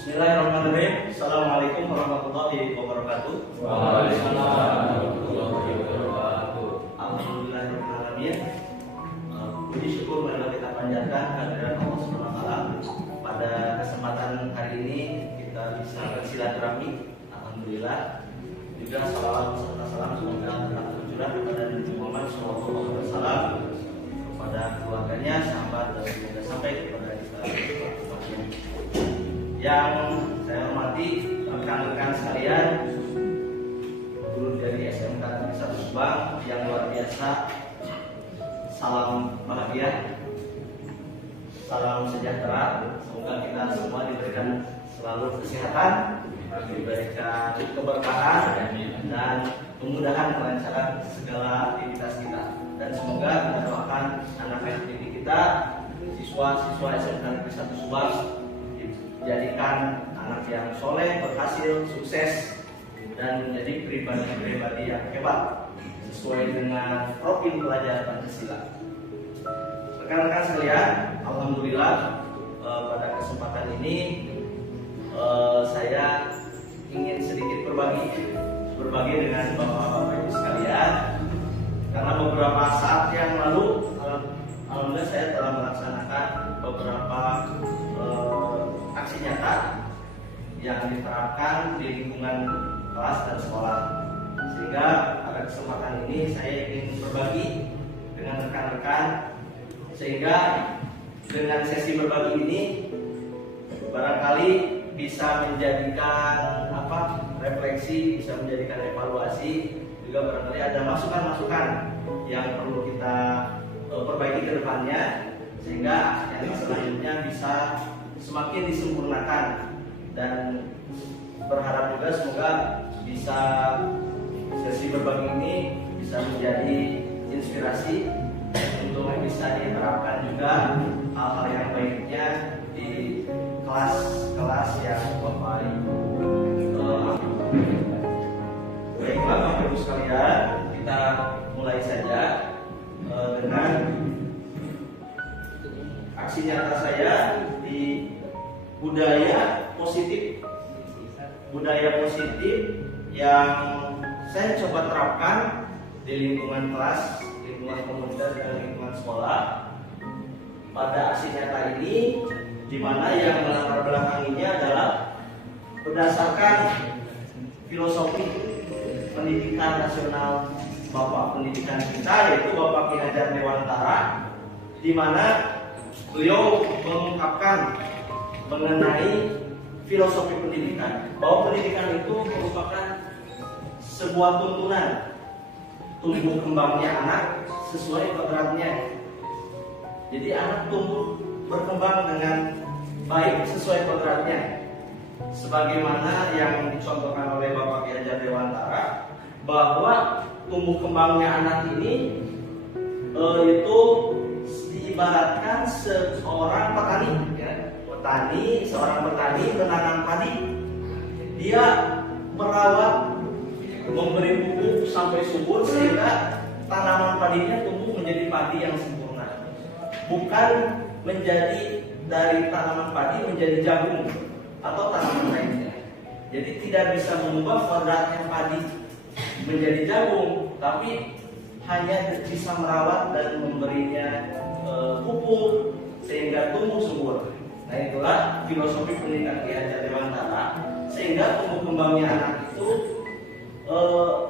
Bismillahirrahmanirrahim. Assalamualaikum warahmatullahi wabarakatuh. Waalaikumsalam warahmatullahi wabarakatuh. Alhamdulillahirrahmanirrahim. Puji syukur marilah kita panjatkan kehadiran Allah Subhanahu wa taala. Pada kesempatan hari ini kita bisa bersilaturahmi. Alhamdulillah. Juga salawat serta salam semoga tetap tercurah kepada Nabi Muhammad SAW, kepada keluarganya, sahabat, dan semoga sampai kepada kita. Yang saya hormati rekan-rekan sekalian, guru dari SMK Negeri 1 Subang yang luar biasa. Salam bahagia, salam sejahtera. Semoga kita semua diberikan selalu kesehatan, diberikan keberkahan, dan kemudahan kelancaran segala aktivitas kita. Dan semoga kita doakan anak-anak didik kita, siswa-siswa SMK Negeri 1 Subang, jadikan anak yang soleh, berhasil, sukses, dan menjadi pribadi-pribadi yang hebat sesuai dengan profil pelajar Pancasila. Rekan-rekan sekalian, alhamdulillah pada kesempatan ini saya ingin sedikit berbagi dengan bapak-bapak ibu sekalian, karena beberapa saat yang lalu alhamdulillah saya telah melaksanakan beberapa aksi nyata yang diterapkan di lingkungan kelas dan sekolah, sehingga pada kesempatan ini saya ingin berbagi dengan rekan-rekan, sehingga dengan sesi berbagi ini barangkali bisa menjadikan refleksi, bisa menjadikan evaluasi, juga barangkali ada masukan-masukan yang perlu kita perbaiki ke depannya, sehingga yang selanjutnya bisa semakin disempurnakan. Dan berharap juga semoga bisa sesi berbagi ini bisa menjadi inspirasi untuk bisa diterapkan juga hal-hal yang baiknya di kelas-kelas yang Bapak Ibu baiklah Bapak Ibu sekalian, kita mulai saja dengan aksi nyata saya di budaya positif yang saya coba terapkan di lingkungan kelas, lingkungan komunitas, dan lingkungan sekolah. Pada aksi nyata ini, di mana yang melatar belakanginya adalah berdasarkan filosofi pendidikan nasional Bapak Pendidikan kita, yaitu Bapak Ki Hajar Dewantara, di mana beliau mengungkapkan mengenai filosofi pendidikan, bahwa pendidikan itu merupakan sebuah tuntunan tumbuh kembangnya anak sesuai kodratnya. Jadi anak tumbuh berkembang dengan baik sesuai kodratnya, sebagaimana yang dicontohkan oleh Bapak Ki Hajar Dewantara, bahwa tumbuh kembangnya anak ini itu diibaratkan seorang petani, seorang petani menanam padi. Dia merawat, memberi pupuk sampai subur sehingga tanaman padinya tumbuh menjadi padi yang sempurna. Bukan menjadi dari tanaman padi menjadi jagung atau tanaman lainnya. Jadi tidak bisa mengubah kodratnya padi menjadi jagung, tapi hanya bisa merawat dan memberinya pupuk sehingga tumbuh subur. Nah, itulah filosofi pendidikan Ki Hajar Dewantara, sehingga tumbuh kembangnya anak itu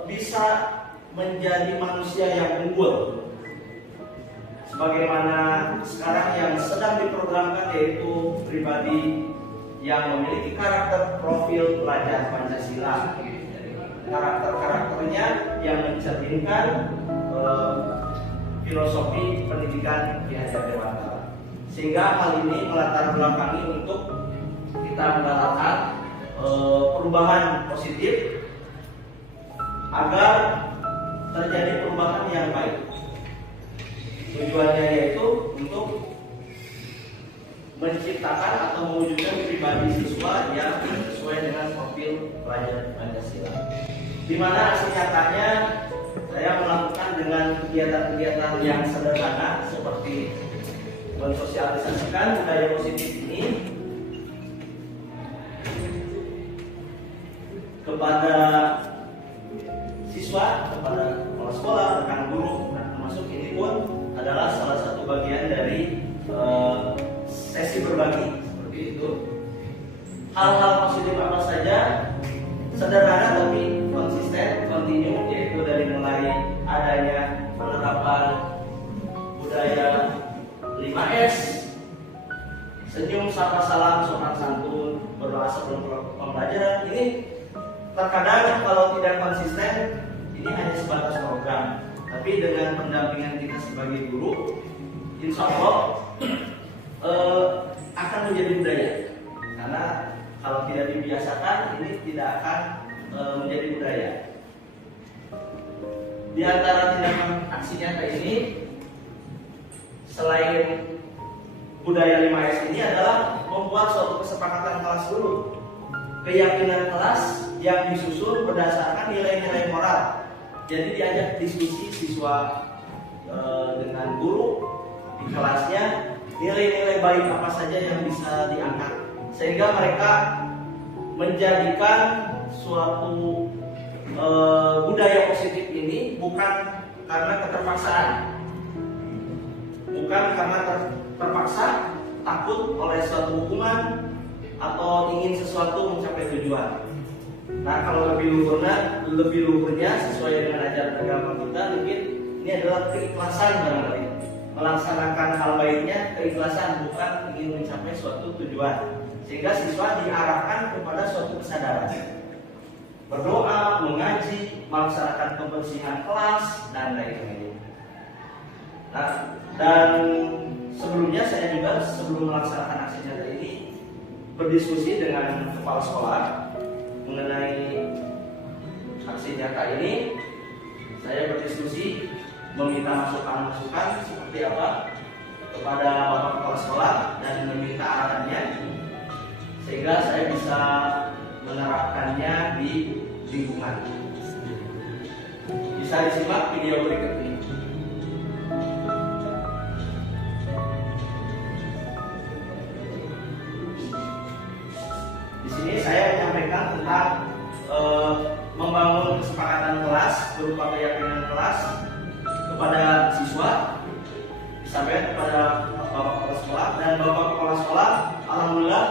bisa menjadi manusia yang unggul, sebagaimana sekarang yang sedang diprogramkan, yaitu pribadi yang memiliki karakter profil pelajar Pancasila. Karakter-karakternya yang mencerminkan filosofi pendidikan Ki Hajar Dewantara. Sehingga hal ini melatar belakangi untuk kita menggalakkan perubahan positif agar terjadi perubahan yang baik. Tujuannya yaitu untuk menciptakan atau mewujudkan pribadi siswa yang sesuai dengan profil pelajar Pancasila. Di mana aksi nyatanya saya melakukan dengan kegiatan-kegiatan yang sederhana seperti mensosialisasikan budaya positif ini kepada siswa, kepada kepala sekolah, rekan guru, dan termasuk ini pun adalah salah satu bagian dari sesi berbagi seperti itu. Hal-hal positif apa saja, sederhana tapi konsisten, kontinu, yaitu dari mulai adanya penerapan budaya 5S, senyum, sapa, salam, sopan santun, berdoa sebelum pembelajaran. Ini terkadang kalau tidak konsisten, ini hanya sebatas program. Tapi dengan pendampingan kita sebagai guru, insya Allah akan menjadi budaya. Karena kalau tidak dibiasakan, ini tidak akan menjadi budaya. Di antara tindakan aksi nyata ini, selain budaya 5S ini adalah membuat suatu kesepakatan kelas dulu. Keyakinan kelas yang disusun berdasarkan nilai-nilai moral. Jadi diajak diskusi siswa dengan guru di kelasnya, nilai-nilai baik apa saja yang bisa diangkat, sehingga mereka menjadikan suatu budaya positif ini bukan karena keterpaksaan, bukan karena terpaksa, takut oleh suatu hukuman atau ingin sesuatu mencapai tujuan. Nah, kalau lebih luhurnya sesuai dengan ajaran agama kita, mungkin ini adalah keikhlasan barangkali. Melaksanakan hal baiknya keikhlasan, bukan ingin mencapai suatu tujuan. Sehingga siswa diarahkan kepada suatu kesadaran. Berdoa, mengaji, melaksanakan kebersihan kelas, dan lain-lain. Nah, dan sebelumnya saya juga sebelum melaksanakan aksi nyata ini berdiskusi dengan kepala sekolah mengenai aksi nyata ini. Saya berdiskusi, meminta masukan-masukan seperti apa kepada Bapak Kepala Sekolah dan meminta arahannya sehingga saya bisa menerapkannya di lingkungan. Bisa disimak video berikut ini. Di sini saya menyampaikan tentang membangun kesepakatan kelas berupa keyakinan kelas kepada siswa, disampaikan kepada Bapak Kepala Sekolah, dan Bapak Kepala Sekolah alhamdulillah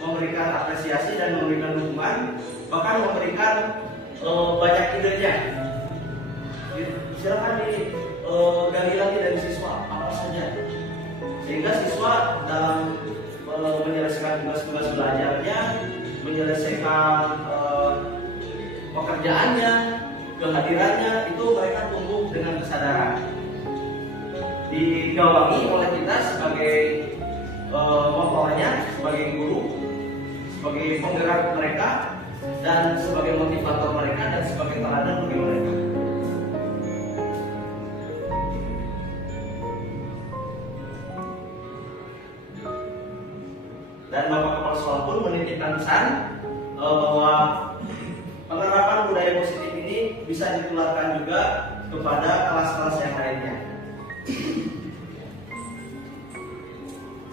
memberikan apresiasi dan memberikan dukungan, bahkan memberikan banyak idenya. Silakan digali lagi dari siswa apa saja, sehingga siswa dalam menyelesaikan tugas-tugas belajarnya, menyelesaikan pekerjaannya, kehadirannya, itu mereka tumbuh dengan kesadaran. Digawangi oleh kita sebagai motornya, sebagai guru, sebagai penggerak mereka, dan sebagai motivator mereka, dan sebagai teladan bagi mereka. Dan Bapak Kepala Sekolah pun menitipkan pesan bahwa penerapan budaya positif ini bisa ditularkan juga kepada kelas-kelas yang lainnya.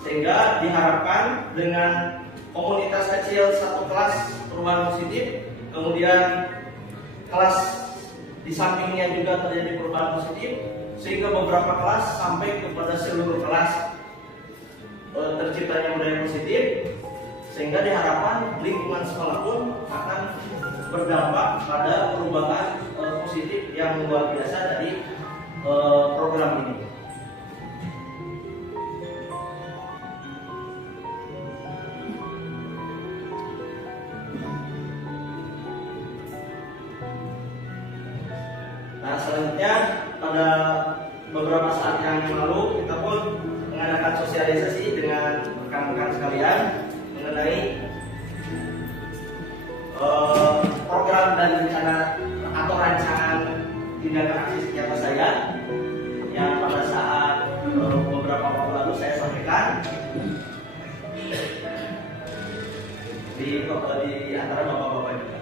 Sehingga diharapkan dengan komunitas kecil satu kelas perubahan positif, kemudian kelas di sampingnya juga terjadi perubahan positif, sehingga beberapa kelas sampai kepada seluruh kelas terciptanya budaya positif, sehingga diharapkan lingkungan sekolah pun akan berdampak pada perubahan positif yang luar biasa dari program ini. Nah, selanjutnya pada beberapa saat yang lalu kita pun mengadakan sosialisasi dengan rekan-rekan sekalian mengenai program dan rencana atau rancangan tindakan aksi nyata saya yang pada saat beberapa waktu lalu saya sampaikan di antara bapak-bapak juga.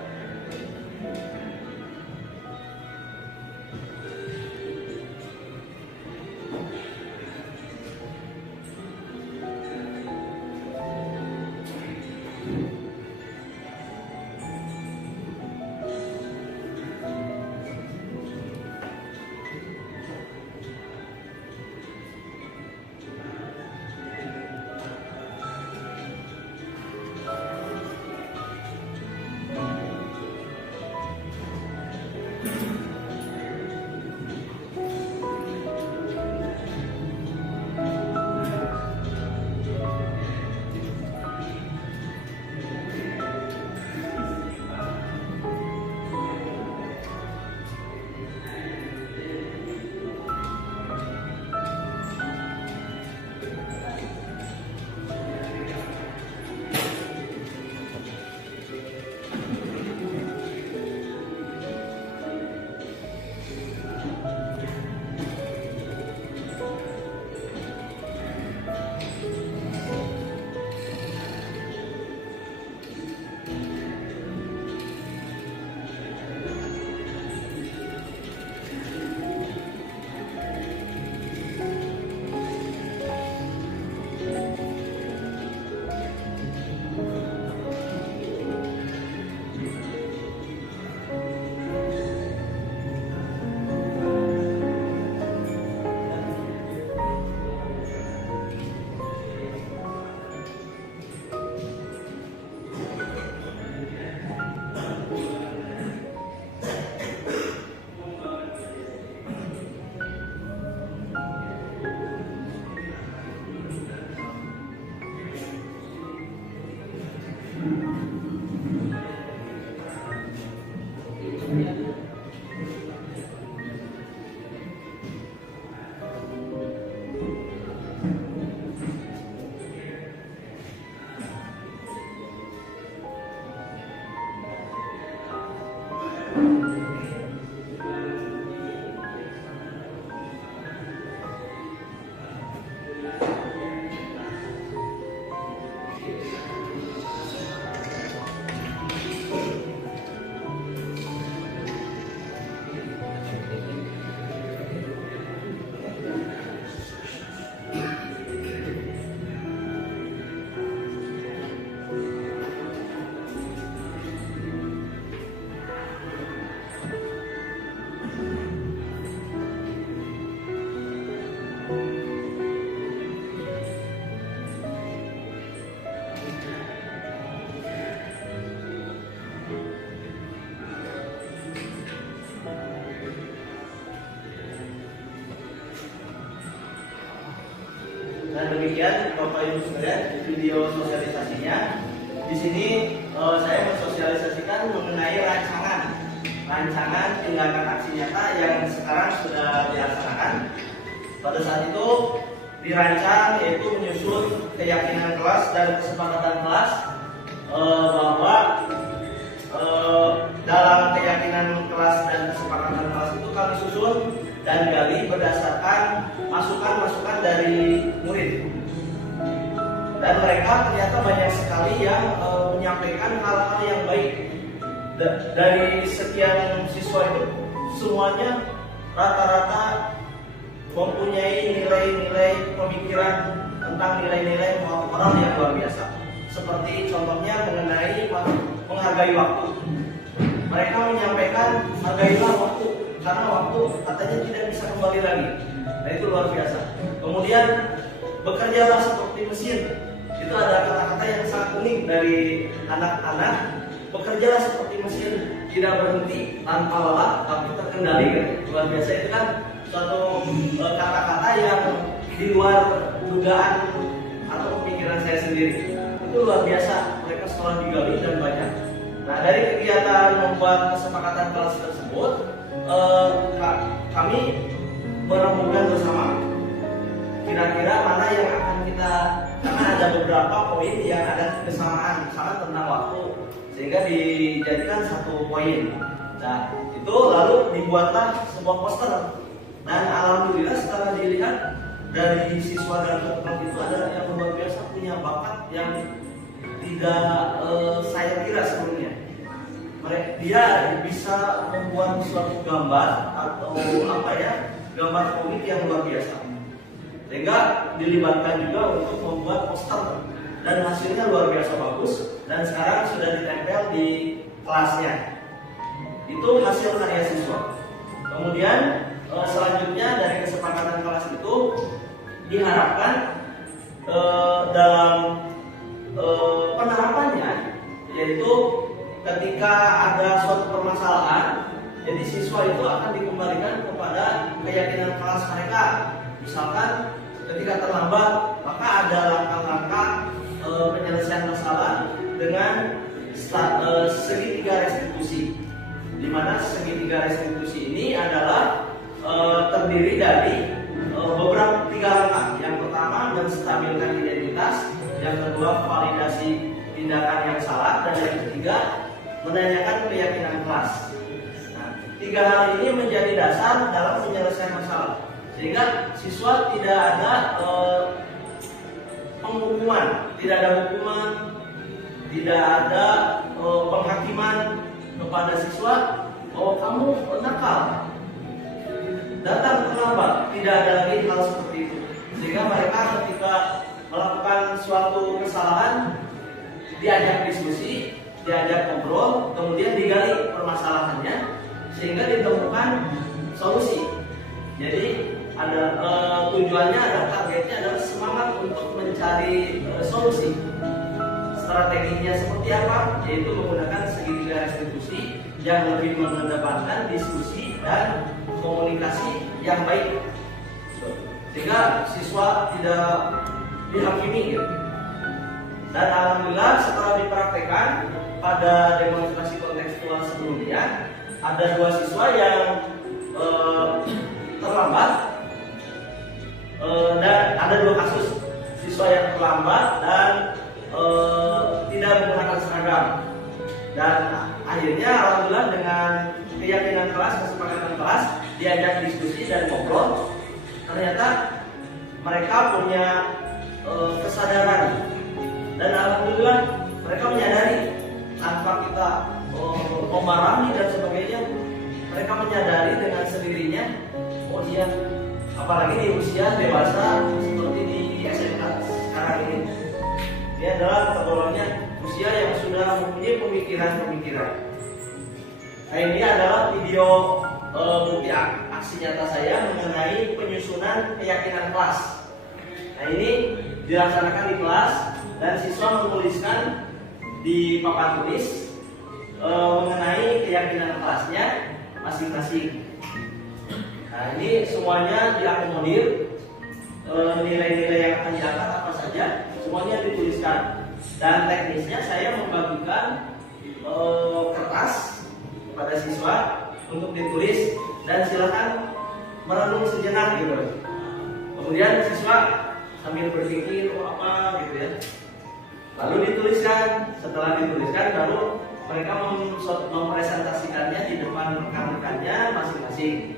dengan demikian Bapak Ibu sekalian, video sosialisasinya. Di sini saya mensosialisasikan mengenai rancangan tindakan aksi nyata yang sekarang sudah dilaksanakan. Pada saat itu dirancang yaitu menyusun keyakinan kelas dan kesepakatan kelas bahwa dalam keyakinan kelas dan kesepakatan kelas itu kami susun dan gali berdasarkan masukan-masukan dari murid. Dan mereka ternyata banyak sekali yang menyampaikan hal-hal yang baik. Dari sekian siswa itu semuanya rata-rata mempunyai nilai-nilai pemikiran tentang nilai-nilai moral yang luar biasa. Seperti contohnya mengenai menghargai waktu. Mereka menyampaikan hargailah waktu, karena waktu katanya tidak bisa kembali lagi. Nah, itu luar biasa. Kemudian bekerjalah seperti mesin. Itu ada kata-kata yang sangat unik dari anak-anak. Bekerjalah seperti mesin, tidak berhenti, tanpa lelah, tapi terkendali. Luar biasa, itu kan suatu kata-kata yang di luar dugaan atau pemikiran saya sendiri. Itu luar biasa, mereka sekolah digali dan banyak. Nah, dari kegiatan membuat kesepakatan kelas tersebut, kami merenungkan bersama kira-kira mana yang akan kita, karena ada beberapa poin yang ada kesamaan, misalnya tentang waktu, sehingga dijadikan satu poin. Nah, itu lalu dibuatlah sebuah poster. Dan alhamdulillah setelah dilihat dari siswa dan teman itu ada yang luar biasa, punya bakat yang tidak saya kira sebelumnya. Dia bisa membuat suatu gambar atau gambar komik yang luar biasa, sehingga dilibatkan juga untuk membuat poster dan hasilnya luar biasa bagus dan sekarang sudah ditempel di kelasnya. Itu hasil karya siswa. Kemudian selanjutnya dari kesepakatan kelas itu diharapkan dalam penerapannya, yaitu ketika ada suatu permasalahan, jadi siswa itu akan dikembalikan kepada keyakinan kelas mereka. Misalkan ketika terlambat, maka ada langkah-langkah penyelesaian masalah dengan segitiga restitusi, di mana segitiga restitusi ini adalah terdiri dari beberapa 3 langkah. Yang pertama, menstabilkan identitas. Yang kedua, validasi tindakan yang salah. Dan yang ketiga, menanyakan keyakinan kelas. Nah, 3 hal ini menjadi dasar dalam penyelesaian masalah, sehingga siswa tidak ada penghukuman, tidak ada penghakiman kepada siswa bahwa kamu nakal, datang terlambat. Tidak ada lagi hal seperti itu, sehingga mereka ketika melakukan suatu kesalahan diajak diskusi, diajak ngobrol, kemudian digali permasalahannya sehingga ditemukan solusi. Jadi ada tujuannya, ada targetnya adalah semangat untuk mencari solusi. Strateginya seperti apa? Yaitu menggunakan segitiga restitusi yang lebih mengedepankan diskusi dan komunikasi yang baik, sehingga siswa tidak dihakimi gitu. Dan alhamdulillah setelah dipraktekkan pada demonstrasi kontekstual sebelumnya, ada 2 siswa yang terlambat, dan ada 2 kasus siswa yang terlambat dan tidak menggunakan seragam. Dan akhirnya alhamdulillah dengan keyakinan kelas, kesepakatan kelas, diajak diskusi dan ngobrol, ternyata mereka punya kesadaran. Dan alhamdulillah mereka menyadari tanpa kita memarahi dan sebagainya, mereka menyadari dengan sendirinya, oh iya, apalagi di usia dewasa seperti di SMK sekarang ini, ini adalah tergolongnya usia yang sudah mempunyai pemikiran-pemikiran. Nah, ini adalah video bukti aksi nyata saya mengenai penyusunan keyakinan kelas. Nah, ini dilaksanakan di kelas dan siswa menuliskan di papan tulis mengenai keyakinan kelasnya masing-masing. Nah, ini semuanya diakomodir nilai-nilai yang akan diangkat apa saja, semuanya dituliskan. Dan teknisnya saya membagikan kertas kepada siswa untuk ditulis dan silakan merenung sejenak gitu. Kemudian siswa sambil berpikir apa gitu ya. Lalu dituliskan. Setelah dituliskan baru mereka mempresentasikannya di depan rekan-rekannya masing-masing.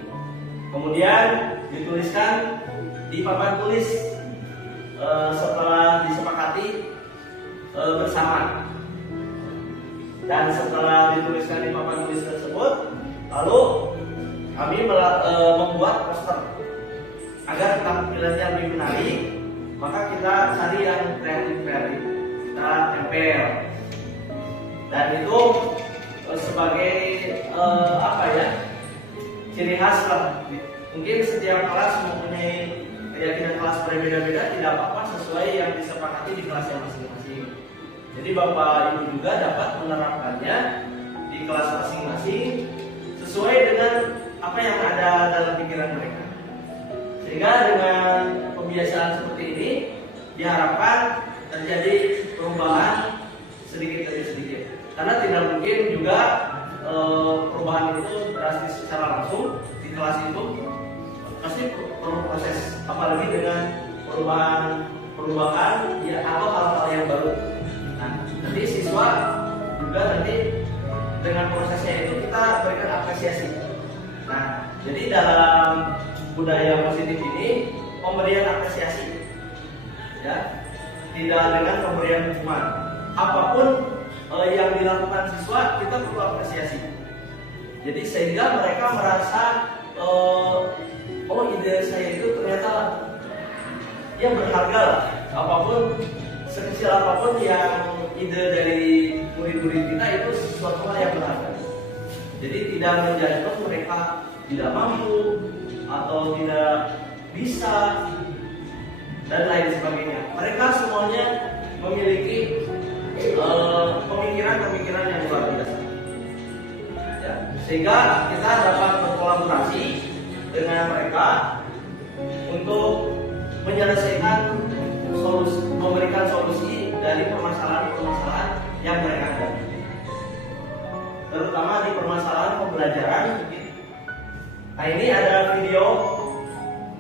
Kemudian dituliskan di papan tulis setelah disepakati bersama. Dan setelah dituliskan di papan tulis tersebut, lalu kami membuat poster agar tampilannya lebih menarik. Maka kita cari yang kreatif, kita tempel. Dan itu sebagai ciri khas lah. Mungkin setiap kelas mempunyai keyakinan kelas berbeda-beda, tidak apa-apa, sesuai yang disepakati di kelasnya masing-masing. Jadi Bapak Ibu juga dapat menerapkannya di kelas masing-masing sesuai dengan apa yang ada dalam pikiran mereka. Sehingga dengan pembiasaan seperti ini diharapkan terjadi perubahan sedikit demi sedikit. Karena tidak mungkin juga perubahan itu drastis secara langsung di kelas itu, pasti perlu proses, apalagi dengan perubahan ya atau hal-hal yang baru. Nah, nanti siswa juga nanti dengan prosesnya itu kita berikan apresiasi. Nah, jadi dalam budaya positif ini pemberian apresiasi, ya, tidak dengan pemberian hukuman. Apapun yang dilakukan siswa kita perlu apresiasi. Jadi sehingga mereka merasa ide saya itu ternyata ya berharga lah. Apapun, sekecil apapun yang ide dari murid-murid kita itu sesuatu yang berharga. Jadi tidak menjadikan mereka tidak mampu atau tidak bisa dan lain sebagainya. Mereka semuanya memiliki pemikiran-pemikiran yang luar biasa. Ya, sehingga kita dapat berkolaborasi dengan mereka untuk menyelesaikan memberikan solusi dari permasalahan-permasalahan yang mereka hadapi, terutama di permasalahan pembelajaran. Nah, ini ada video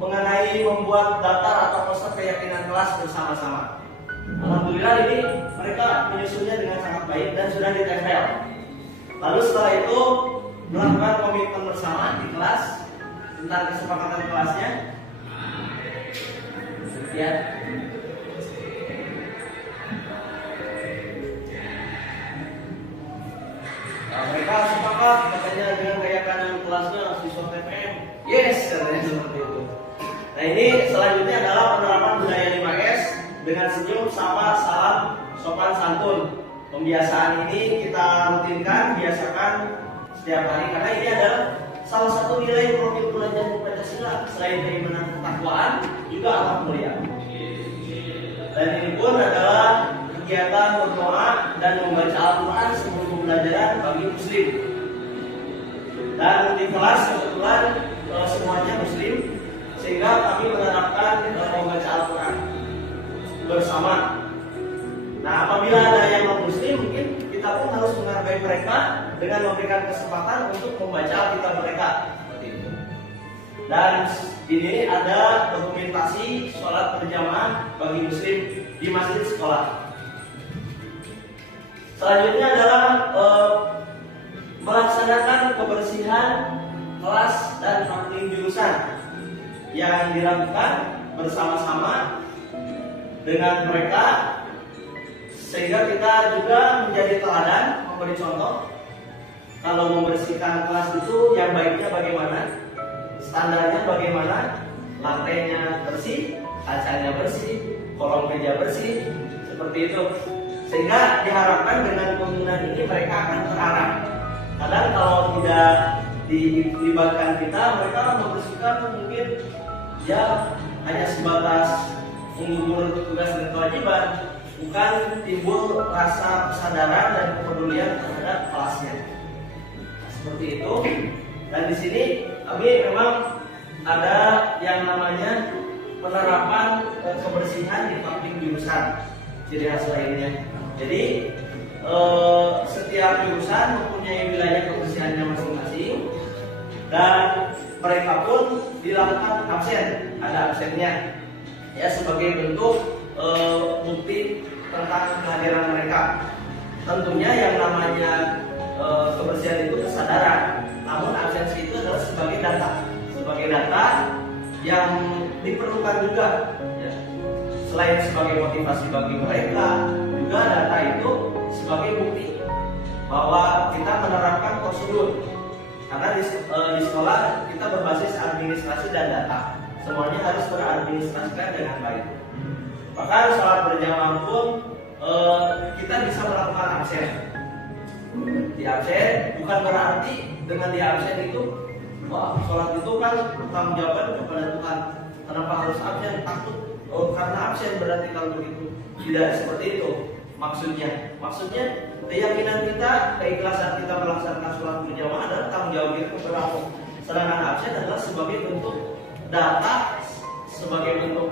mengenai membuat daftar atau poster keyakinan kelas bersama-sama. Alhamdulillah ini mereka menyusunnya dengan sangat baik dan sudah ditempel. Lalu setelah itu melakukan komitmen bersama di kelas tentang kesepakatan kelasnya. Ya. Nah, mereka sepakat katanya dengan keyakinan kelasnya siswa TPM. Yes, katanya seperti itu. Nah, ini selanjutnya adalah penerapan budaya 5S dengan senyum, sapa, salam, sopan santun. Pembiasaan ini kita rutinkan, biasakan setiap hari karena ini adalah salah satu nilai profil pelajaran Pancasila. Selain keimanan ketakwaan, juga akhlak mulia. Dan ini pun adalah kegiatan berdoa dan membaca Al-Quran sebelum pembelajaran bagi Muslim. Dan di kelas kebetulan semuanya Muslim, sehingga kami menerapkan membaca Al-Quran bersama. Nah, apabila ada yang non-Muslim, mungkin kita pun harus menghargai mereka dengan memberikan kesempatan untuk membaca kitab mereka. Dan ini ada dokumentasi sholat berjamaah bagi Muslim di masjid sekolah. Selanjutnya adalah melaksanakan kebersihan kelas dan fakting jurusan yang dilakukan bersama-sama dengan mereka, sehingga kita juga menjadi teladan, memberi contoh. Kalau membersihkan kelas itu yang baiknya bagaimana, standarnya bagaimana, lantainya bersih, kacanya bersih, kolong meja bersih, seperti itu. Sehingga diharapkan dengan penggunaan ini mereka akan terarah. Kadang kalau tidak dilibatkan kita, mereka membersihkan mungkin ya hanya sebatas mengukur tugas dan kewajiban, bukan timbul rasa kesadaran dan kepedulian terhadap kelasnya. Nah, seperti itu. Dan di sini kami memang ada yang namanya penerapan kebersihan di publik jurusan. Ciri khas lainnya. Jadi setiap jurusan mempunyai wilayah kebersihannya masing-masing dan mereka pun dilakukan absen, ada absennya ya sebagai bentuk bukti tentang kehadiran mereka. Tentunya yang namanya kebersihan itu kesadaran, namun absensi itu adalah sebagai data yang diperlukan juga ya. Selain sebagai motivasi bagi mereka, juga data itu sebagai bukti bahwa kita menerapkan prosedur. Karena di sekolah kita berbasis administrasi dan data, semuanya harus teradministrasikan dengan baik. Bahkan saat berjamaah pun kita bisa melakukan absen. Di absen bukan berarti dengan di absen itu wah sholat itu kan tanggung jawab kepada Tuhan. Kenapa harus absen? Takut karena absen berarti kalau begitu. Tidak seperti itu maksudnya. Maksudnya keyakinan kita, keikhlasan kita melaksanakan sholat berjamaah adalah tanggung jawab kita kepada Allah. Sedangkan absen adalah sebagai bentuk data, sebagai bentuk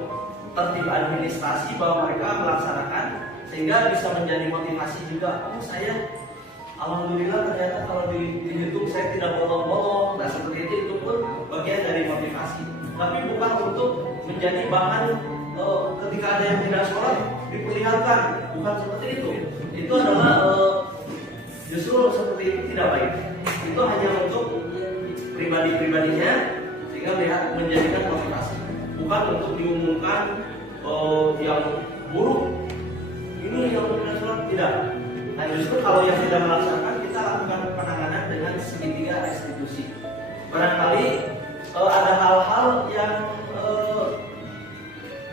tertib administrasi bahwa mereka melaksanakan, sehingga bisa menjadi motivasi juga. Oh saya alhamdulillah ternyata kalau di YouTube saya tidak bolong-bolong. Nah seperti itu pun bagian dari motivasi. Tapi bukan untuk menjadi bahan ketika ada yang tidak sholat diperlihatkan, bukan seperti itu. Itu adalah justru seperti itu tidak baik. Itu hanya untuk pribadi-pribadinya sehingga menjadikan motivasi, bukan untuk diumumkan yang buruk. Ini yang tidak sholat tidak. Nah justru kalau yang tidak melaksanakan kita lakukan penanganan dengan segitiga restitusi. Barangkali ada hal-hal yang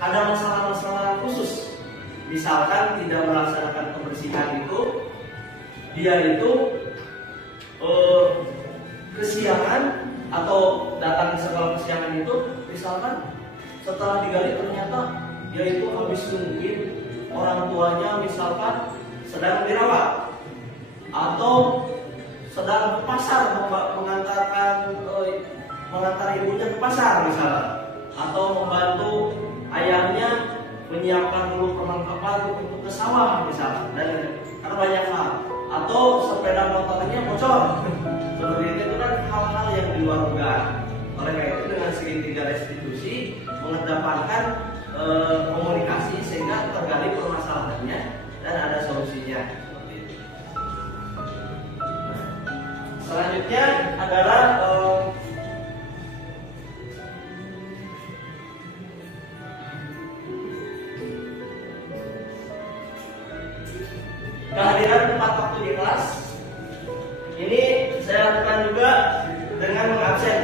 ada masalah-masalah khusus. Misalkan tidak melaksanakan kebersihan itu, dia itu kesiangan atau datang ke sekolah kesiangan itu, misalkan setelah digali ternyata dia itu habis nungguin orang tuanya misalkan sedang dirawat atau sedang ke pasar mengantar ibunya ke pasar misalnya, atau membantu ayahnya menyiapkan dulu perlengkapan untuk ke sawah misalnya, dan karena banyak hal, atau sepeda motornya bocor seperti itu kan hal-hal yang di luar dugaan. Oleh karena itu dengan segitiga restitusi mengedepankan komunikasi sehingga tergali permasalahannya dan ada solusinya seperti itu. Selanjutnya adalah kehadiran tepat waktu di kelas. Ini saya lakukan juga dengan mengabsen.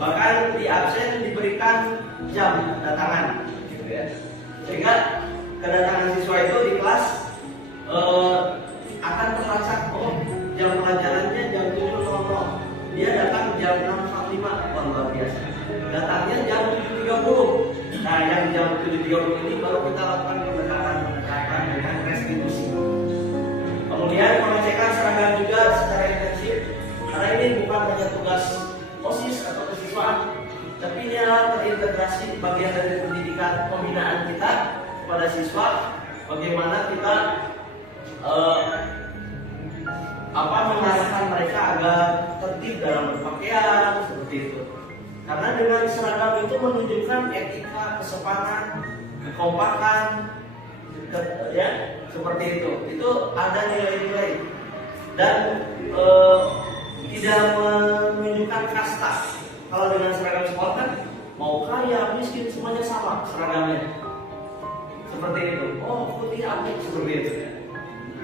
Bahkan di absen diberikan jam kedatangan, gitu ya. Sehingga kedatangan siswa itu di kelas akan terlacak. Oh, jam pelajarannya jam 7.00. Dia datang jam 6.45. Wah, luar biasa. Datangnya jam 7.30. Nah, yang jam 7.30 ini baru kita lakukan pendekatan dengan restitusi. Kemudian pengecekan seragam juga secara intensif, karena ini bukan hanya tugas OSIS atau kesiswaan, tapi ini adalah terintegrasi bagian dari pendidikan pembinaan kita kepada siswa. Bagaimana kita mengarahkan mereka agar tertib dalam berpakaian seperti itu. Karena dengan seragam itu menunjukkan etika, kesopanan, kekompakan, ya seperti itu. Itu ada nilai-nilai dan tidak menunjukkan kasta. Kalau dengan seragam sekolah kan mau kaya, miskin semuanya sama seragamnya. Seperti itu. Oh, putih abu seperti itu.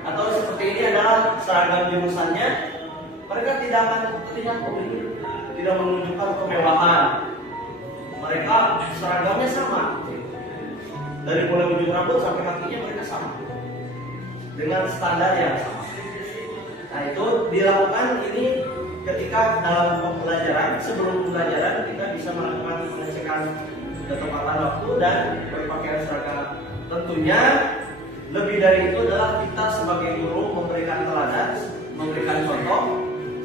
Atau seperti ini adalah seragam jurusannya. Mereka tidak akan terlihat ini tidak menunjukkan kemewahan. Mereka seragamnya sama. Dari mulai ujung rambut sampai kakinya mereka sama. Dengan standar yang sama. Nah itu dilakukan ini ketika dalam pembelajaran, sebelum pembelajaran kita bisa melakukan pengecekan ketepatan waktu dan berpakaian seragam. Tentunya lebih dari itu adalah kita sebagai guru memberikan teladan, memberikan contoh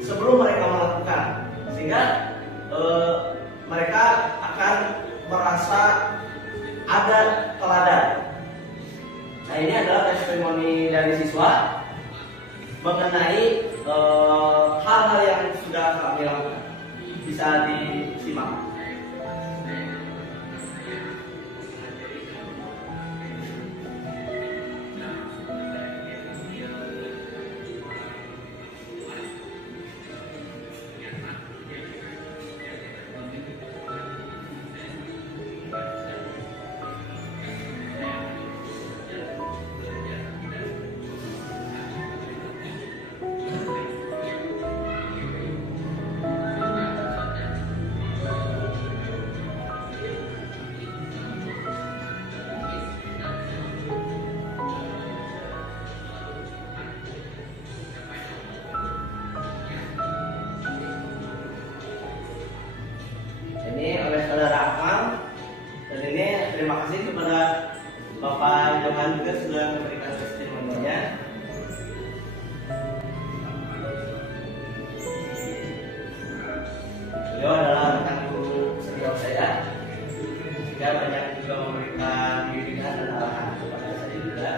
sebelum mereka melakukan, sehingga mereka akan merasa ada teladan. Nah, ini adalah testimoni dari siswa mengenai hal-hal yang sudah kami lakukan. Bisa disimak. Ini oleh saudara Akmal, dan ini terima kasih kepada Bapak Johan juga sudah memberikan testimoninya. Beliau adalah rekan guru senior saya, sehingga banyak juga memberikan bimbingan dan arahan kepada saya juga.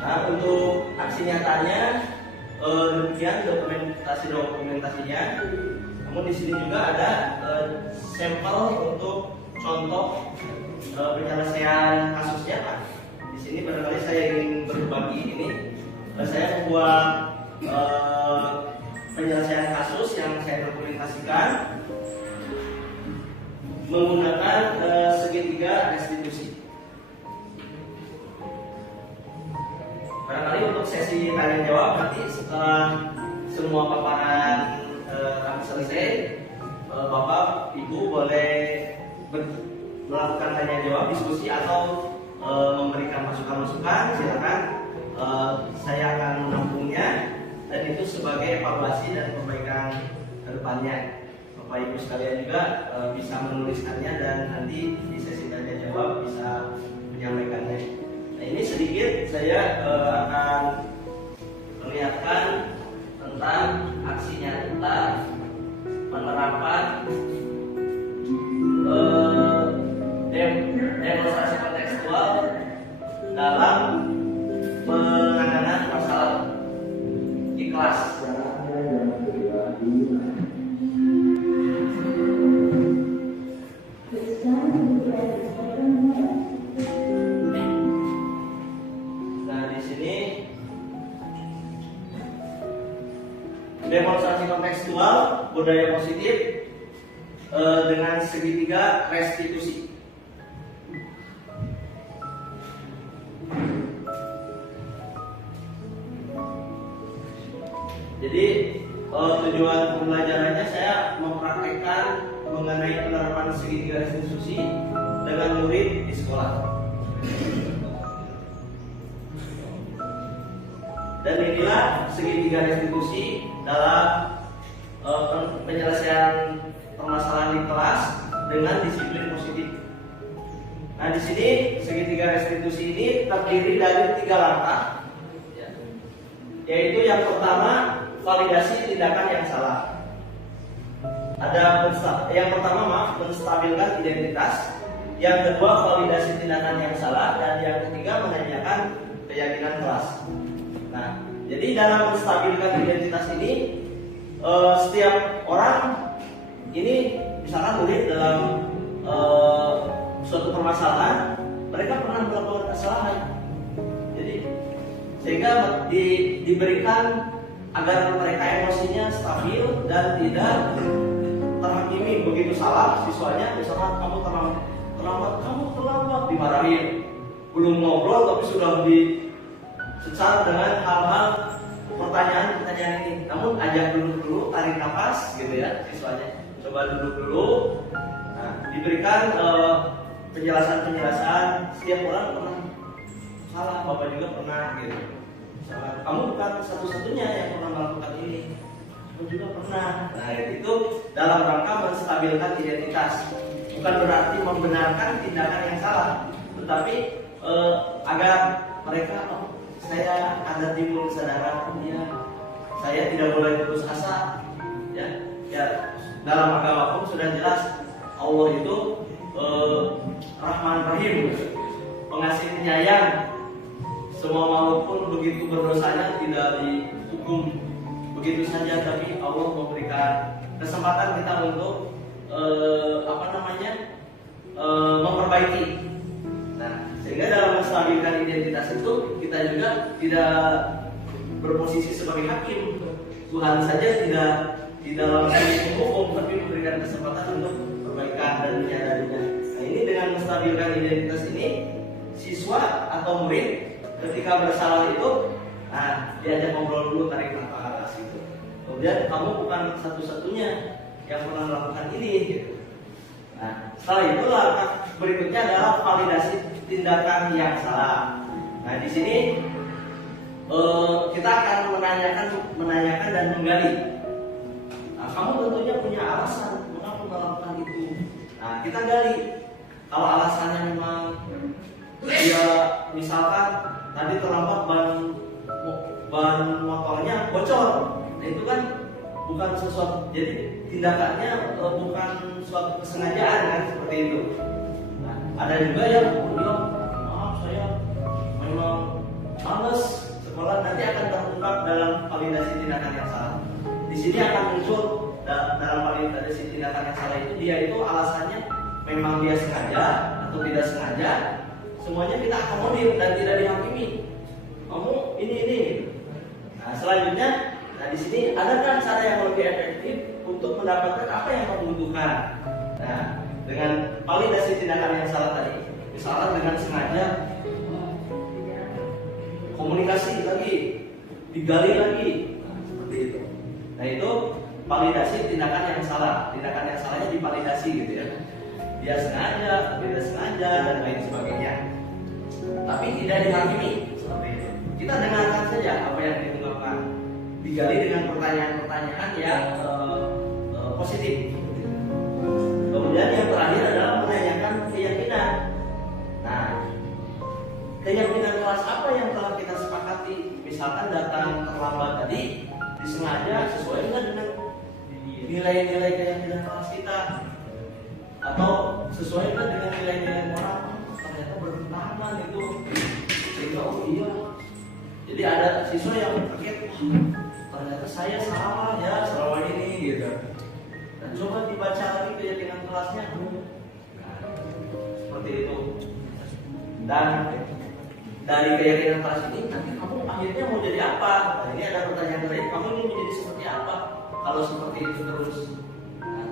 Nah, untuk aksi nyatanya demikian dokumentasinya. Namun di sini juga ada sampel untuk contoh penyelesaian kasusnya, Pak. Di sini barangkali saya ingin berbagi ini. Saya membuat penyelesaian kasus yang saya dokumentasikan menggunakan segitiga restitusi. Barangkali untuk sesi tanya jawab nanti setelah semua paparan kami selesai, Bapak Ibu boleh melakukan tanya jawab, diskusi atau memberikan masukan-masukan. Silakan, saya akan menampungnya dan itu sebagai evaluasi dan perbaikan ke depannya. Bapak Ibu sekalian juga bisa menuliskannya dan nanti di sesi tanya jawab bisa menyampaikannya. Nah, ini sedikit saya akan melihatkan tentang aksi nyata penerapan demonstrasi kontekstual dalam penanganan masalah di kelas. Demonstrasi kontekstual budaya positif dengan segitiga restitusi. Jadi tujuan pembelajarannya saya mempraktekkan mengenai penerapan segitiga restitusi dengan murid di sekolah. Dan inilah segitiga restitusi dalam penyelesaian permasalahan di kelas dengan disiplin positif. Nah, di sini segitiga restitusi ini terdiri dari 3 langkah, yaitu yang pertama validasi tindakan yang salah. Yang pertama menstabilkan identitas, yang kedua validasi tindakan yang salah, dan yang ketiga menanyakan keyakinan kelas. Nah, jadi dalam menstabilkan identitas ini, setiap orang ini, misalkan murid dalam suatu permasalahan, mereka pernah melakukan kesalahan. Jadi sehingga diberikan agar mereka emosinya stabil dan tidak terhakimi begitu salah siswanya. Misalkan kamu terlambat, dimarahin, belum ngobrol tapi sudah secara dengan hal-hal pertanyaan ini. Namun ajak dulu, tarik nafas gitu ya siswanya. Coba duduk dulu. Nah, diberikan penjelasan setiap orang pernah salah, Bapak juga pernah gitu. Salah. Kamu bukan satu-satunya yang pernah melakukan ini, aku juga pernah. Nah itu dalam rangka menstabilkan identitas, bukan berarti membenarkan tindakan yang salah, tetapi agar mereka saya ada timbul kesadaran, ya saya tidak boleh putus asa, ya dalam agama pun sudah jelas Allah itu Rahman Rahim, pengasih penyayang. Semua makhluk pun begitu berdosanya tidak dihukum begitu saja, tapi Allah memberikan kesempatan kita untuk memperbaiki. Nah, sehingga dalam menstabilkan identitas itu kita juga tidak berposisi sebagai hakim. Tuhan saja tidak di dalam hukum, tapi memberikan kesempatan untuk perbaikan dan menyadarinya. Nah, ini dengan menstabilkan identitas ini, siswa atau murid ketika bersalah itu, diajak ngobrol dulu, tarik nafas gitu. Kemudian kamu bukan satu-satunya yang pernah melakukan ini. Gitu. Nah, setelah itu langkah berikutnya adalah validasi tindakan yang salah. Nah, di sini kita akan menanyakan dan menggali. Nah, kamu tentunya punya alasan mengapa melakukan itu. Nah, kita gali. Kalau alasannya memang dia misalkan tadi terlambat ban motornya bocor, nah itu kan bukan sesuatu, jadi tindakannya bukan suatu kesengajaan kan, seperti itu. Nah, ada juga yang maaf saya memang males sekolah, nanti akan terungkap dalam validasi tindakan yang salah. Di sini akan muncul dalam validasi tindakan yang salah itu, dia itu alasannya memang dia sengaja atau tidak sengaja. Semuanya kita akomodir dan tidak dihakimi. Kamu ini. Nah, selanjutnya, di sini adakah cara yang lebih efektif untuk mendapatkan apa yang kamu butuhkan? Nah, dengan validasi tindakan yang salah tadi, misalnya dengan sengaja komunikasi lagi, digali lagi, seperti itu. Nah, itu validasi tindakan yang salah. Tindakan yang salahnya divalidasi gitu ya. Dia sengaja, tidak sengaja, dan lain sebagainya. Tapi tidak dihakimi, seperti itu. Kita dengarkan saja apa yang diungkapkan, digali dengan pertanyaan-pertanyaan yang positif. Kemudian yang terakhir adalah menanyakan keyakinan. Nah, keyakinan kelas apa yang telah kita sepakati? Misalkan datang terlambat tadi disengaja sesuai dengan nilai-nilai keyakinan kelas kita, atau sesuai dengan nilai-nilai moral. Ternyata bertentangan itu, sehingga iya. Jadi ada siswa yang kaget, ternyata saya salah ya selama ini gitu. Dan coba dibaca lagi keyakinan kelasnya, seperti itu. Dan dari keyakinan kelas ini nanti kamu akhirnya mau jadi apa? Nah, ini ada pertanyaan terakhir, kamu ingin menjadi seperti apa kalau seperti itu terus? Nah,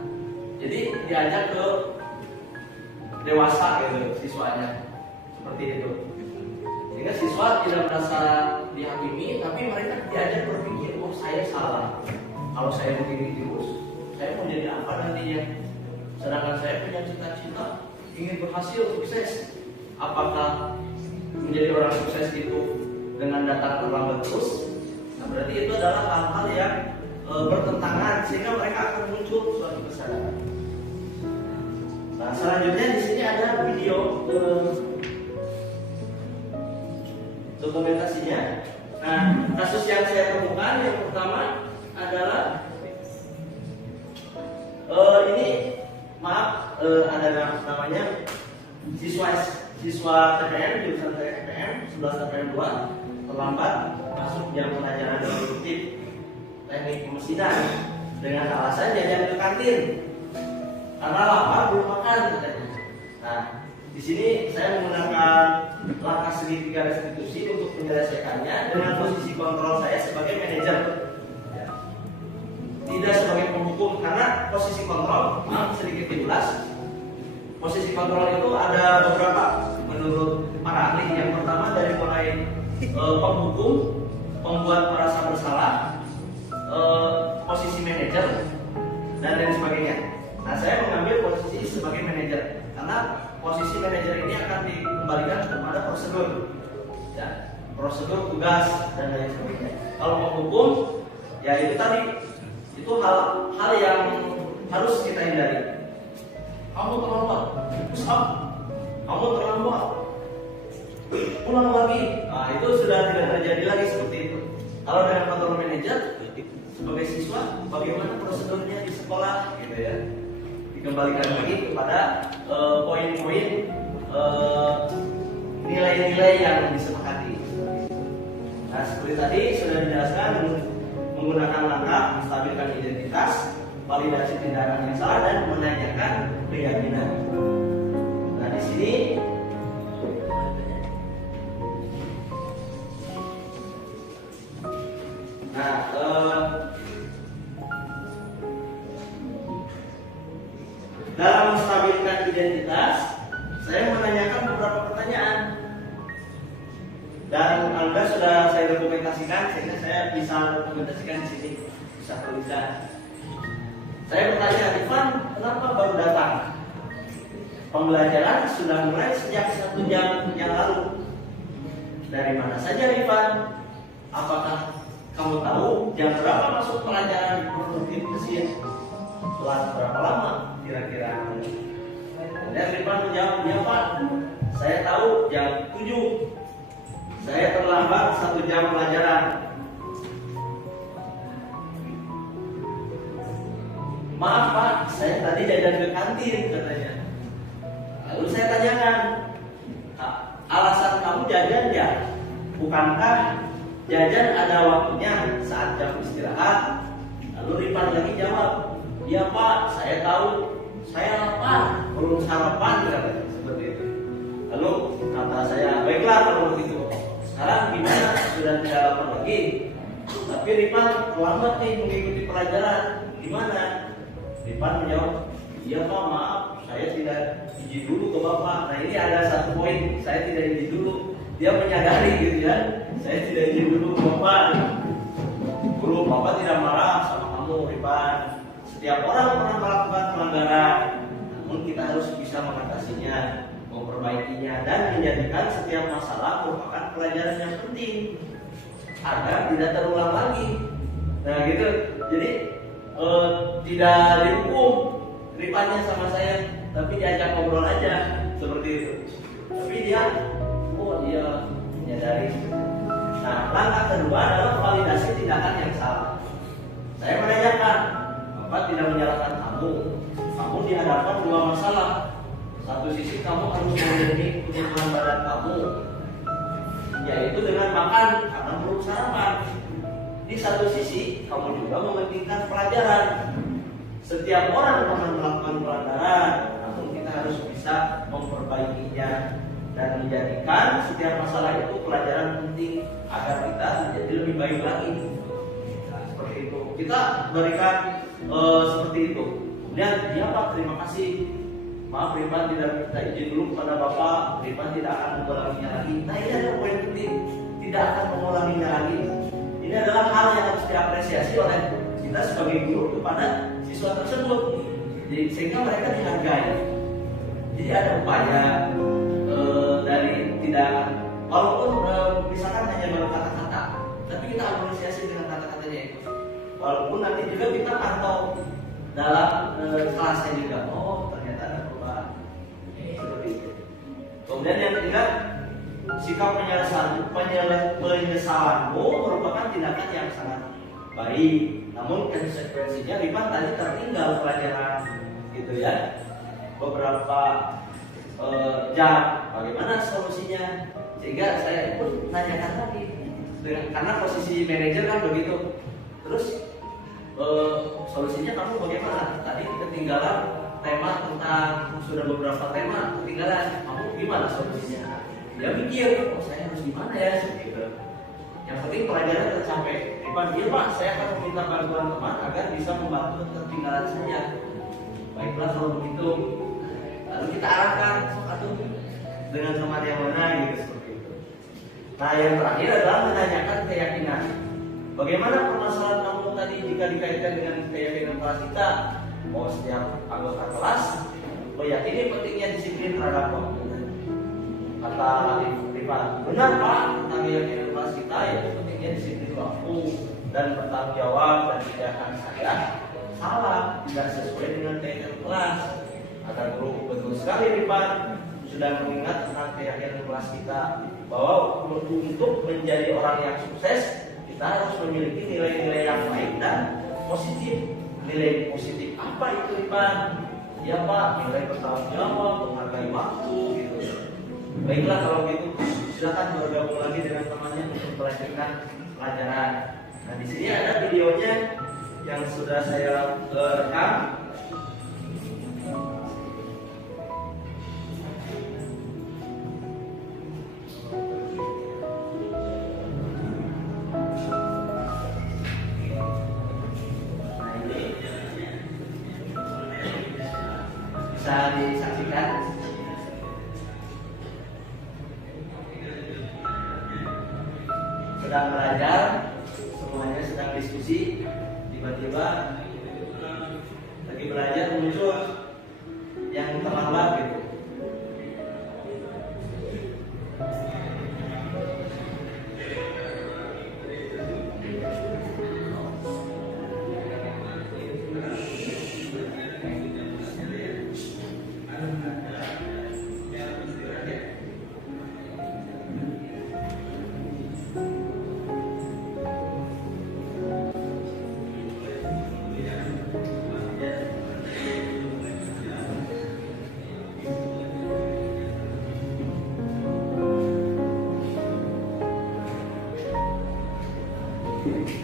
jadi diajak ke dewasa gitu siswanya, seperti itu. Sehingga siswa tidak merasa dihakimi, tapi mereka diajak berpikir, oh saya salah. Kalau saya begini terus, saya mau jadi apa nantinya? Sedangkan saya punya cita-cita ingin berhasil, sukses. Apakah menjadi orang sukses itu dengan datang terlambat terus? Nah, berarti itu adalah hal-hal yang bertentangan, sehingga mereka akan muncul suatu kesadaran. Nah, selanjutnya di sini ada video dokumentasinya. Nah, kasus yang saya temukan yang pertama adalah ini, maaf, ada namanya siswa TPM, jurusan TPM 11 TPM 2 terlambat masuk jam pelajaran produktif teknik pemesinan dengan alasan jajan ke kantin karena lapar belum makan katanya. Nah, di sini saya menggunakan langkah segitiga restitusi untuk menyelesaikannya dengan posisi kontrol saya sebagai manajer, tidak sebagai penghukum, karena posisi kontrol, maaf sedikit diulas. Posisi kontrol itu ada beberapa menurut para ahli. Yang pertama dari mulai penghukum, pembuat merasa bersalah, posisi manajer, dan lain sebagainya. Nah, saya mengambil posisi sebagai manajer karena posisi manajer ini akan dikembalikan kepada prosedur, ya, prosedur tugas dan lain sebagainya. Kalau menghukum, ya itu tadi, itu hal yang harus kita hindari. Kamu terlambat, kamu terlambat, ulang lagi. Nah, itu sudah tidak terjadi lagi seperti itu. Kalau dengan kontrol manajer sebagai siswa, bagaimana prosedurnya di sekolah, gitu ya, dikembalikan lagi kepada poin-poin nilai-nilai yang disepakati. Nah, seperti tadi sudah dijelaskan menggunakan langkah menstabilkan identitas, validasi tindakan yang salah, dan menanyakan keyakinan. Nah, di sini dalam menstabilkan identitas, saya menanyakan beberapa pertanyaan. Dan Anda sudah saya dokumentasikan, sehingga saya bisa dokumentasikan di sini, bisa tulisan. Saya bertanya, Rifan, kenapa baru datang? Pembelajaran sudah mulai sejak 1 jam yang lalu. Dari mana saja, Rifan? Apakah kamu tahu jam berapa masuk pelajaran produktif mesin? Setelah berapa lama kira-kira? Dan Rifan menjawab, ya Pak, saya tahu jam 7. Saya terlambat 1 jam pelajaran. Maaf Pak, saya tadi jajan ke kantin katanya. Lalu saya tanyakan, alasan kamu jajan ya? Bukankah jajan ada waktunya saat jam istirahat? Lalu Rifan lagi jawab, ya Pak, saya tahu, saya lapar, belum sarapan katanya, seperti itu. Lalu kata saya, baiklah kalau begitu. Sekarang gimana? Sudah tidak lapar lagi. Tapi Rifan terlambat nih mengikuti pelajaran. Gimana? Rifan menjawab, iya Pak, maaf, saya tidak izin dulu ke Bapak. Nah, ini ada satu poin, saya tidak izin dulu. Dia menyadari gitu ya, saya tidak izin dulu ke Bapak. Guru, Bapak tidak marah sama kamu, Rifan. Setiap orang pernah melakukan pelanggaran, namun kita harus bisa mengatasinya, memperbaikinya, dan menjadikan setiap masalah merupakan pelajaran yang penting agar tidak terulang lagi. Nah gitu, jadi tidak dihukum Rifannya sama saya, tapi diajak ngobrol aja seperti itu. Tapi dia menyadari. Nah, langkah kedua adalah validasi tindakan yang salah. Saya menanyakan, Bapak tidak menyalahkan kamu. Kamu dihadapkan 2 masalah. Satu sisi kamu harus memenuhi kebutuhan badan kamu, yaitu dengan makan karena perlu sarapan. Di satu sisi kamu juga mementingkan pelajaran. Setiap orang pernah melakukan pelanggaran, namun kita harus bisa memperbaikinya dan menjadikan setiap masalah itu pelajaran penting agar kita menjadi lebih baik lagi. Nah, seperti itu. Kita berikan seperti itu. Kemudian, ya Pak, terima kasih. Maaf, Rifan tidak minta izin dulu kepada Bapak. Rifan tidak akan mengulanginya lagi. Nah, ini adalah poin penting. Tidak akan mengulanginya lagi. Ini adalah hal yang harus diapresiasi oleh kita sebagai guru kepada siswa tersebut. Jadi, sehingga mereka dihargai. Jadi ada upaya dari tidak, walaupun misalkan hanya baru kata-kata, tapi kita apresiasi dengan kata-katanya itu. Walaupun nanti juga kita pantau dalam kelasnya juga. Oh, ternyata ada perubahan. Seperti itu. Kemudian yang ketiga, sikap penyesalanmu merupakan tindakan yang sangat baik. Namun konsekuensinya Rifan tadi tertinggal pelajaran, gitu ya, beberapa jam. Bagaimana solusinya? Sehingga saya pun nanyakan lagi, karena posisi manajer kan begitu. Terus solusinya kamu bagaimana? Tadi ketinggalan tema tentang, sudah beberapa tema ketinggalan. Kamu gimana solusinya? Dia mikir, oh saya harus gimana ya? Gitu. Yang penting pelajaran tercapai. Rifan, iya Pak, saya akan meminta bantuan teman agar bisa membantu ketinggalan saya. Baiklah kalau begitu. Lalu kita arahkan satu dengan teman yang mana gitu, seperti itu. Nah, yang terakhir adalah menanyakan keyakinan. Bagaimana permasalahan kamu tadi jika dikaitkan dengan keyakinan kelas kita? Mau setiap anggota kelas Oh ya, ini pentingnya disiplin terhadap waktu. Kata Rifat, benar Pak, tentang keyakinan kelas kita ya pentingnya disiplin waktu dan bertanggung jawab, dan tindakan saya salah, tidak sesuai dengan keyakinan kelas. Agar guru betul sekali Rifat sudah mengingat tentang keyakinan kelas kita bahwa untuk menjadi orang yang sukses kita harus memiliki nilai-nilai yang baik dan positif. Nilai positif apa itu Rifat? Ya Pak, nilai bertanggung jawab, menghargai waktu gitu. Baiklah kalau gitu, silakan bergabung lagi dengan temannya untuk melanjutkan pelajaran. Nah di sini ada videonya yang sudah saya rekam. Nah ini bisa disaksikan. Sedang belajar, semuanya sedang diskusi, tiba-tiba lagi belajar muncul yang terlambat gitu.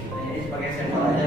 Nah, ini sebagai sampel aja.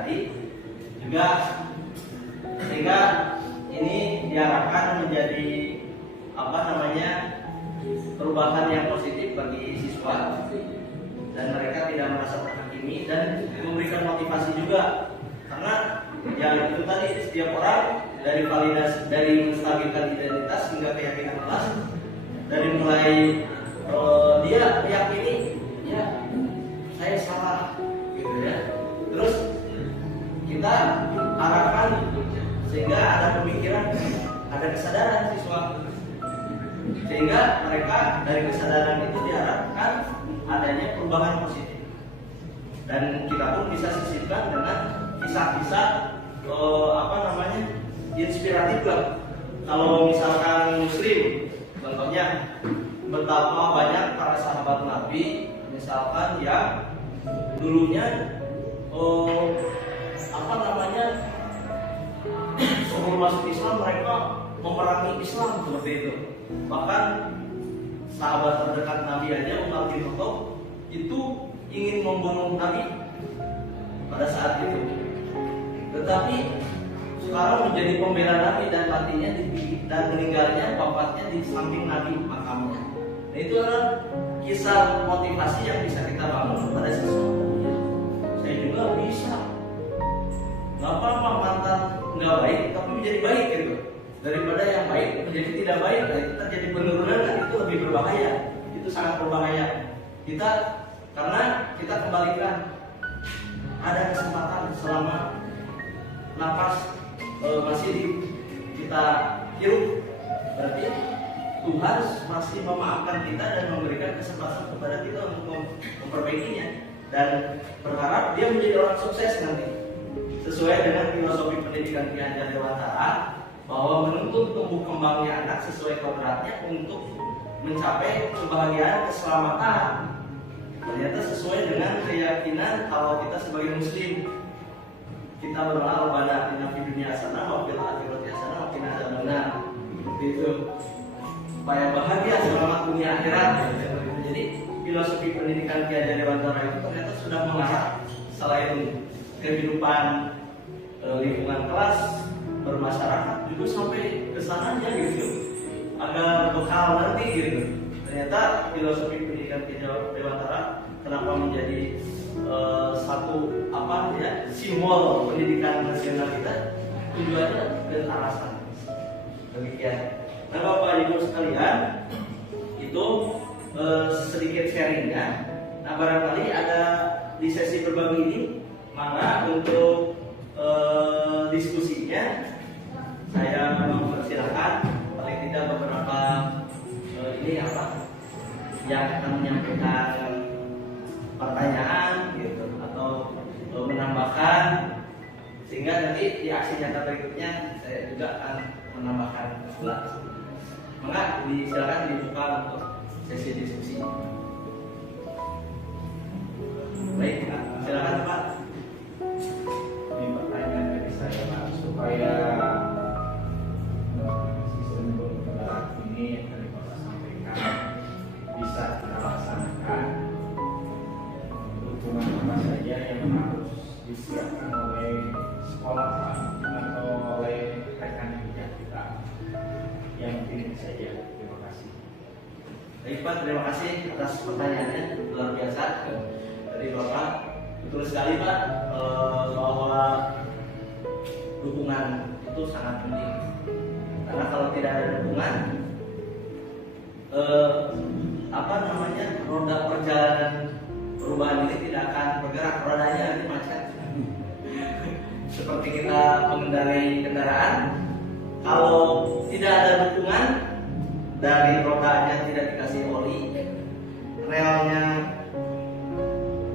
tadi juga, sehingga ini diharapkan menjadi perubahan yang positif bagi siswa dan mereka tidak merasa terhakimi dan memberikan motivasi juga, karena ya itu tadi setiap orang dari validasi, dari menstabilkan identitas hingga keyakinan kelas, dari mulai dia meyakini ya saya salah gitu ya, terus kita harapkan sehingga ada pemikiran, ada kesadaran siswa, sehingga mereka dari kesadaran itu diharapkan adanya perubahan positif, dan kita pun bisa sisipkan dengan kisah-kisah inspiratif lah. Kalau misalkan Muslim, contohnya betapa banyak para sahabat Nabi misalkan yang dulunya sebelum masuk Islam mereka memerangi Islam seperti itu. Bahkan sahabat terdekat Nabi aja Umar bin Khattab itu ingin membunuh Nabi pada saat itu. Tetapi sekarang menjadi pembela Nabi dan matinya dan meninggalnya, wafatnya di samping Nabi makamnya. Nah, itu adalah kisah motivasi yang bisa kita bangun pada sesuatu. Saya juga bisa. Nggak apa-apa mantan nggak baik, tapi menjadi baik gitu. Daripada yang baik menjadi tidak baik, nah itu terjadi penurunan, dan itu lebih berbahaya. Itu sangat berbahaya. Karena kita kembalikan, ada kesempatan selama napas masih kita hirup, berarti Tuhan masih memaafkan kita dan memberikan kesempatan kepada kita untuk memperbaikinya, dan berharap dia menjadi orang sukses nanti sesuai dengan filosofi pendidikan Ki Hajar Dewantara, bahwa menuntut tumbuh kembangnya anak sesuai kodratnya untuk mencapai kebahagiaan keselamatan. Ternyata sesuai dengan keyakinan kalau kita sebagai Muslim, kita berdoa Rabbana atina fid dunya hasanah wa fil akhirati hasanah wa qina adzabannar. Itu supaya bahagia selamat dunia akhirat. Jadi filosofi pendidikan Ki Hajar Dewantara itu ternyata sudah mengarah selain kehidupan lingkungan kelas, bermasyarakat juga sampai ke sananya gitu. Ada bekal nanti gitu. Ternyata filosofi pendidikan Ki Hajar Dewantara kenapa menjadi satu simbol pendidikan nasional kita, tujuannya dan alasan. Demikian. Nah, Bapak Ibu sekalian, itu sedikit sharingnya. Nah, barangkali ada di sesi berbagi ini, maka untuk diskusinya saya mempersilahkan paling tidak beberapa yang akan menyampaikan pertanyaan gitu, atau menambahkan, sehingga nanti di aksi nyata berikutnya saya juga akan menambahkan pula. Maka silakan dibuka untuk sesi diskusi. Baik, silakan Pak. Ini pertanyaan dari saya Pak, supaya sistem pembayaran ini yang tadi Bapak sampaikan bisa kita laksanakan. Dukungan apa saja yang harus disiapkan oleh sekolah Pak, atau oleh rekan kerja kita? Yang penting saja. Terima kasih. Baik Pak, terima kasih atas pertanyaannya, luar biasa dari Bapak. Betul sekali Pak, bahwa dukungan itu sangat penting. Karena kalau tidak ada dukungan, roda perjalanan perubahan ini tidak akan bergerak, rodanya nanti macet. Seperti kita mengendarai kendaraan, kalau tidak ada dukungan, dari rodanya tidak dikasih oli, relnya,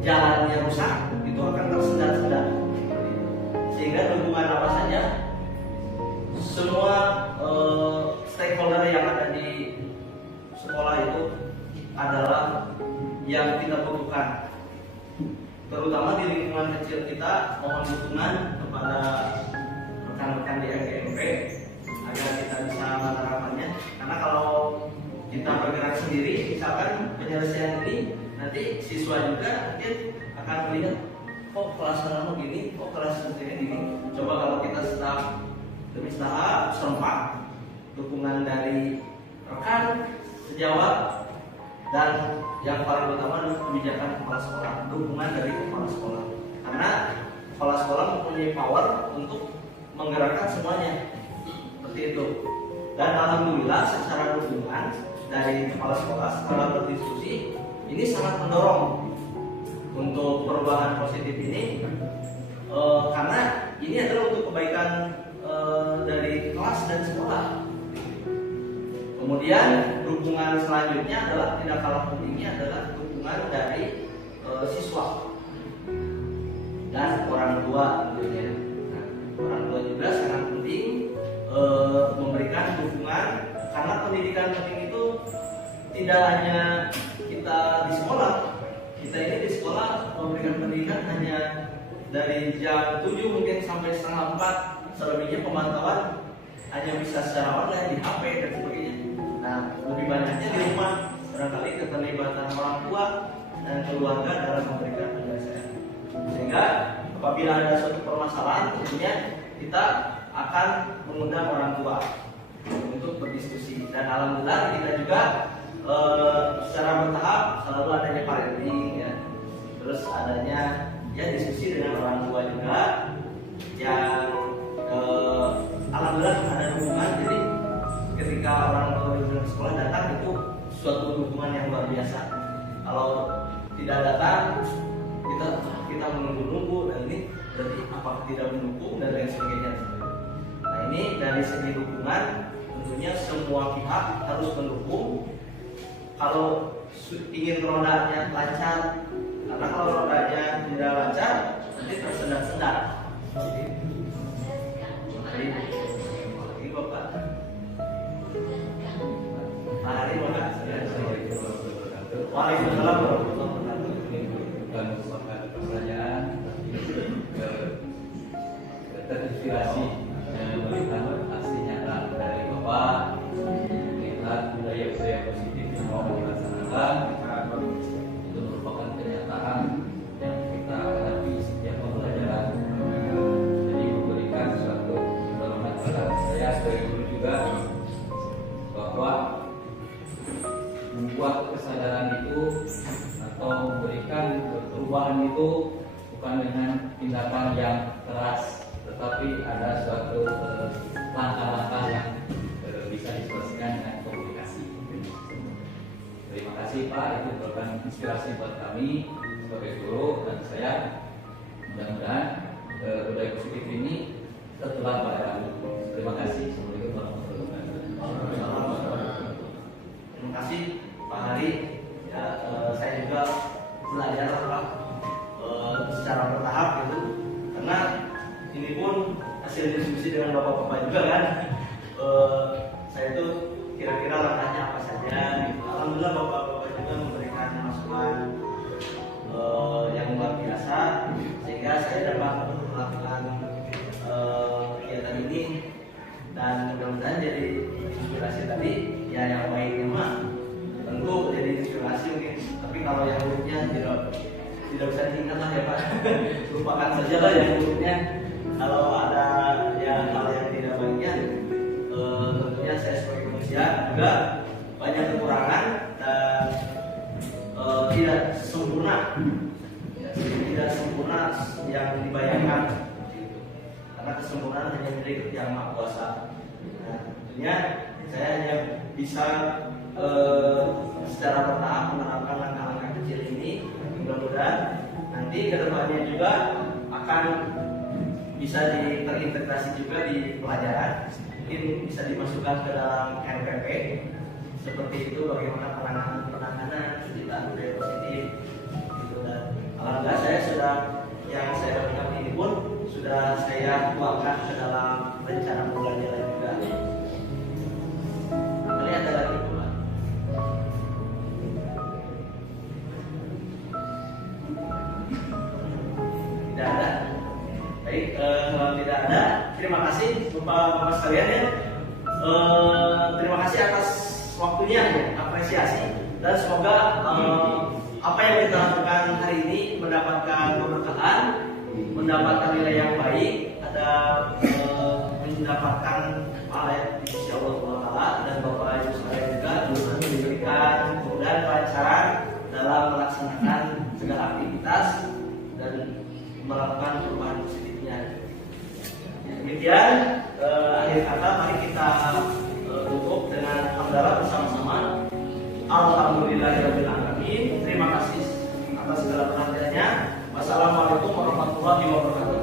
jalannya rusak, itu akan tersendat-sendat. Sehingga dukungan apa saja, semua stakeholder yang ada di sekolah itu adalah yang kita butuhkan. Terutama di lingkungan kecil kita, mohon dukungan kepada rekan-rekan di LGMP agar kita bisa menerapkannya. Karena kalau kita bergerak sendiri, misalkan penyelesaian ini, nanti siswa juga mungkin akan melihat kok kelas kamu gini, kok kelas ini gini. Coba kalau kita tahap demi tahap serempak, dukungan dari rekan sejawat, dan yang paling utama adalah kebijakan kepala sekolah, dukungan dari kepala sekolah. Karena kepala sekolah mempunyai power untuk menggerakkan semuanya, seperti itu. Dan alhamdulillah secara dukungan dari kepala sekolah setelah berdiskusi ini sangat mendorong untuk perubahan positif ini, karena ini adalah untuk kebaikan dari kelas dan sekolah. Kemudian dukungan selanjutnya adalah tidak kalah pentingnya adalah dukungan dari siswa dan orang tua tentunya. Nah, orang tua juga sangat penting memberikan dukungan, karena pendidikan penting itu tidak hanya kita di sekolah. Kita ini di sekolah memberikan pendidikan hanya dari jam 7 mungkin sampai setengah 4, selebihnya pemantauan hanya bisa secara online di HP dan sebagainya. Nah, lebih banyaknya di rumah, barangkali keterlibatan orang tua dan keluarga dalam memberikan penyelesaian. Sehingga apabila ada suatu permasalahan, tentunya kita akan mengundang orang tua untuk berdiskusi. Dan alhamdulillah kita juga secara bertahap selalu adanya parenting ya, terus adanya ya diskusi dengan orang tua juga yang alhamdulillah ada dukungan. Jadi ketika orang tua di sekolah datang itu suatu dukungan yang luar biasa. Kalau tidak datang kita menunggu-nunggu, dan ini berarti apakah tidak mendukung dan lain sebagainya. Nah, ini dari segi dukungan tentunya semua pihak harus mendukung. Kalau ingin rodanya lancar, karena kalau rodanya tidak lancar nanti tersendat-sendat. Ini Bapak. Hari Bapak. Waalaikumsalam warahmatullahi wabarakatuh. Bukan merupakan pertanyaan, terinspirasi melihat aksi nyata dari Bapak, melihat budaya-budaya positif yang mau dilaksanakan. Itu merupakan kenyataan yang kita hadapi setiap pembelajaran. Jadi memberikan suatu dorongan pada saya sebagai guru juga bahwa membuat kesadaran itu atau memberikan perubahan itu bukan dengan tindakan yang keras, tetapi ada suatu langkah-langkah yang bisa diselesaikan dengan komunikasi. Terima kasih Pak, itu merupakan inspirasi buat kami sebagai guru dan saya. Mudah-mudahan budaya positif ini tertular pada kami. Terima kasih. Assalamualaikum warahmatullahi wabarakatuh. Terima kasih Pak Hari. Ya, saya juga belajar Pak secara bertahap gitu, karena ini pun hasil diskusi dengan bapak-bapak juga kan. Saya itu kira-kira langkahnya apa saja gitu. Alhamdulillah bapak-bapak juga memberikan masukan yang luar biasa, sehingga saya dapat melakukan kegiatan ini, dan mudah-mudahan jadi inspirasi tadi. Ya yang baiknya mah tentu jadi inspirasi mungkin, tapi kalau yang buruknya tidak bisa diingat lah ya Pak. Lupakan saja lah yang buruknya. Kalau ada ya hal yang tidak baiknya, tentunya saya sebagai manusia juga banyak kekurangan dan tidak sempurna, ya, tidak sempurna yang dibayangkan, karena kesempurnaan hanya milik Yang Maha Kuasa. Nah, tentunya saya hanya bisa secara bertahap menerapkan langkah-langkah kecil ini. Mudah-mudahan nanti kedepannya juga akan bisa terintegrasi juga di pelajaran, mungkin bisa dimasukkan ke dalam RPP seperti itu, bagaimana penanganan penciptaan budaya positif gitu. Dan alhamdulillah yang saya lakukan ini pun sudah saya tuangkan ke dalam rencana pembelajaran juga. Ini ada lagi Pak. Tidak ada. Baik, kalau tidak ada, terima kasih Bapak-Bapak sekalian ya. Terima kasih atas waktunya ya, apresiasi, dan semoga apa yang kita lakukan hari ini mendapatkan keberkahan mendapatkan nilai yang baik, ada mendapatkan pahala di sisi Allah Taala, dan Bapak Ibu sekalian juga diberikan kemudahan kelancaran dalam melaksanakan segala aktivitas dan melakukan perubahan positifnya. Demikian akhir kata, mari kita tutup dengan hamdalah bersama-sama. Alhamdulillahirabbil alamin. Terima kasih atas segala perhatiannya. Wassalamualaikum warahmatullahi wabarakatuh.